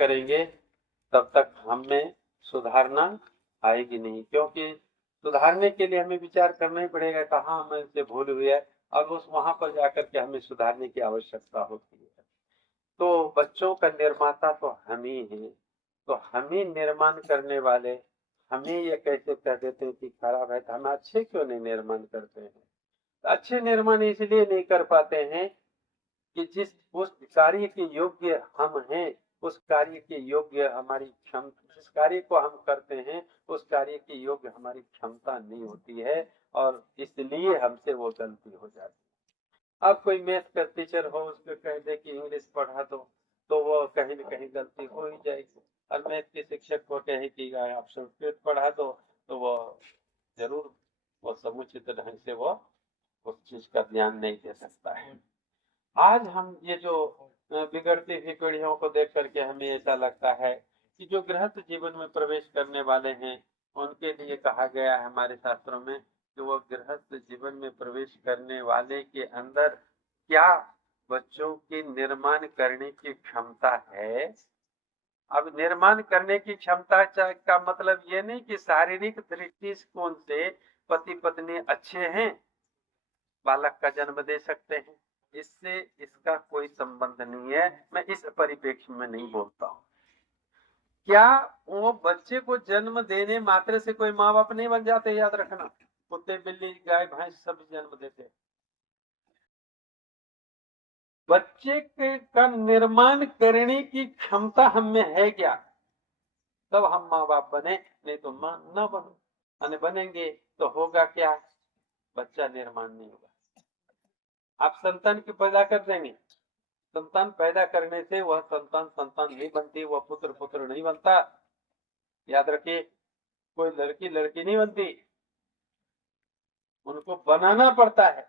करेंगे तब तक हमें सुधारना आएगी नहीं, क्योंकि सुधारने के लिए हमें विचार करना ही पड़ेगा कहाँ हमें से भूल हुई है और उस वहां पर जाकर के हमें सुधारने की आवश्यकता होती है। तो बच्चों का निर्माता तो हम ही हैं, तो हम ही निर्माण करने वाले हमें ये कैसे कह देते हैं कि खराब है, तो हम अच्छे क्यों नहीं निर्माण करते हैं? अच्छे निर्माण इसलिए नहीं कर पाते हैं कि उस कार्य के योग्य हम हैं, उस कार्य के योग्य हमारी क्षमता, जिस कार्य को हम करते हैं उस कार्य के योग्य हमारी क्षमता नहीं होती है और इसलिए हमसे वो गलती हो जाती है। अब कोई मैथ का टीचर हो, उसको कह दे कि इंग्लिश पढ़ा दो, तो वो कहीं न कहीं गलती हो ही जाएगी। और मैथ के शिक्षक को कहे कि आप संस्कृत पढ़ा दो, तो वो जरूर वो समुचित ढंग से वो उस चीज का ध्यान नहीं दे सकता है। आज हम ये जो बिगड़ती हुई पीढ़ियों को देख करके हमें ऐसा लगता है कि जो गृहस्थ जीवन में प्रवेश करने वाले हैं उनके लिए कहा गया है हमारे शास्त्रों में कि वो गृहस्थ जीवन में प्रवेश करने वाले के अंदर क्या बच्चों की निर्माण करने की क्षमता है। अब निर्माण करने की क्षमता का मतलब ये नहीं कि शारीरिक दृष्टिकोण से पति पत्नी अच्छे हैं, बालक का जन्म दे सकते हैं, इससे इसका कोई संबंध नहीं है। मैं इस परिप्रेक्ष्य में नहीं बोलता हूँ। क्या वो बच्चे को जन्म देने मात्र से कोई माँ बाप नहीं बन जाते? याद रखना, कुत्ते बिल्ली गाय भैंस सब जन्म देते। बच्चे का निर्माण करने की क्षमता हम में है क्या, तब हम माँ बाप बने, नहीं तो माँ न बनो। और बनेंगे तो होगा क्या, बच्चा निर्माण नहीं होगा। आप संतान की पैदा कर देंगे, संतान पैदा करने से वह संतान संतान नहीं बनती, वह पुत्र पुत्र नहीं बनता। याद रखिए, कोई लड़की लड़की नहीं बनती, उनको बनाना पड़ता है।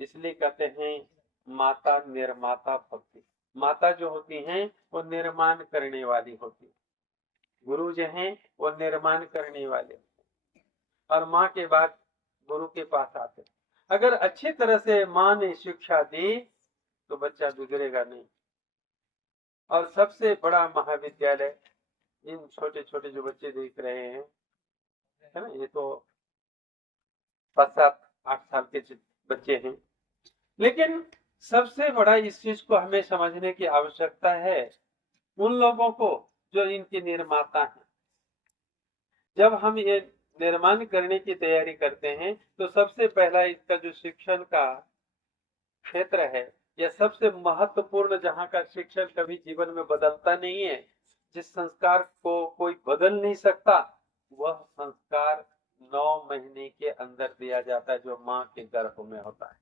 इसलिए कहते हैं माता निर्माता भक्ति। माता जो होती हैं वो निर्माण करने वाली होती है, गुरु जो हैं वो निर्माण करने वाले, और माँ के बाद गुरु के पास आते। अगर अच्छी तरह से माँ ने शिक्षा दी तो बच्चा बिगड़ेगा नहीं। और सबसे बड़ा महाविद्यालय इन छोटे छोटे जो बच्चे देख रहे हैं, है ना, ये तो 5-7-8 साल के बच्चे हैं, लेकिन सबसे बड़ा इस चीज को हमें समझने की आवश्यकता है उन लोगों को जो इनके निर्माता हैं। जब हम ये निर्माण करने की तैयारी करते हैं तो सबसे पहला इसका जो शिक्षण का क्षेत्र है, यह सबसे महत्वपूर्ण, जहाँ का शिक्षण कभी जीवन में बदलता नहीं है, जिस संस्कार को कोई बदल नहीं सकता, वह संस्कार 9 महीने के अंदर दिया जाता है जो माँ के गर्भ में होता है।